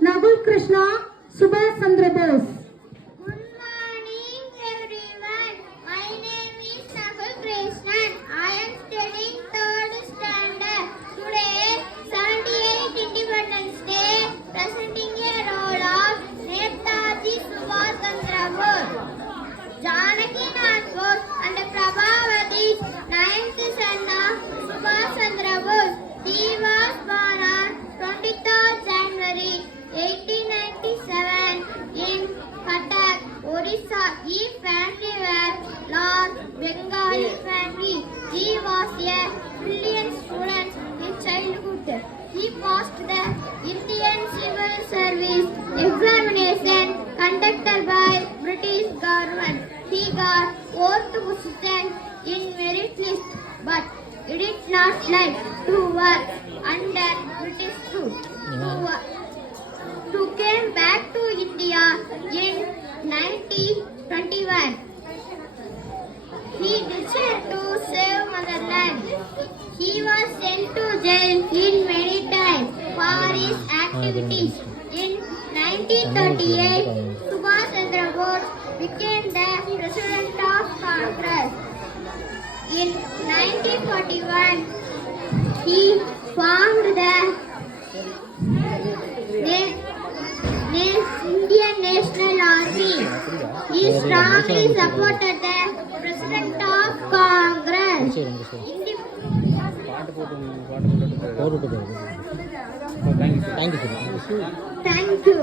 Nagul Krishna Subhash Chandra Bose. Good morning, everyone. My name is Nagul Krishnan. I am studying third standard. Today, 78th Independence Day, presenting a role of Netaji Subhash Chandra Bose. Janaki Nath Bose and Prabhavati's ninth son of Subhash Chandra Bose. He was born on 23rd January 1897 in Cuttack, Odisha. His family were North Bengali family. He was a brilliant student in childhood. He passed the Indian Civil Service examination conducted by British government. He got 4th position in merit list, but he did not like to work under British rule. Who came back to India in 1921. He decided to save motherland. He was sent to jail in many times for his activities. In 1938, Subhash Chandra Bose became the President of Congress. In 1941, he formed the Indian National Army. He strongly supported the President of Congress. Thank you. Thank you.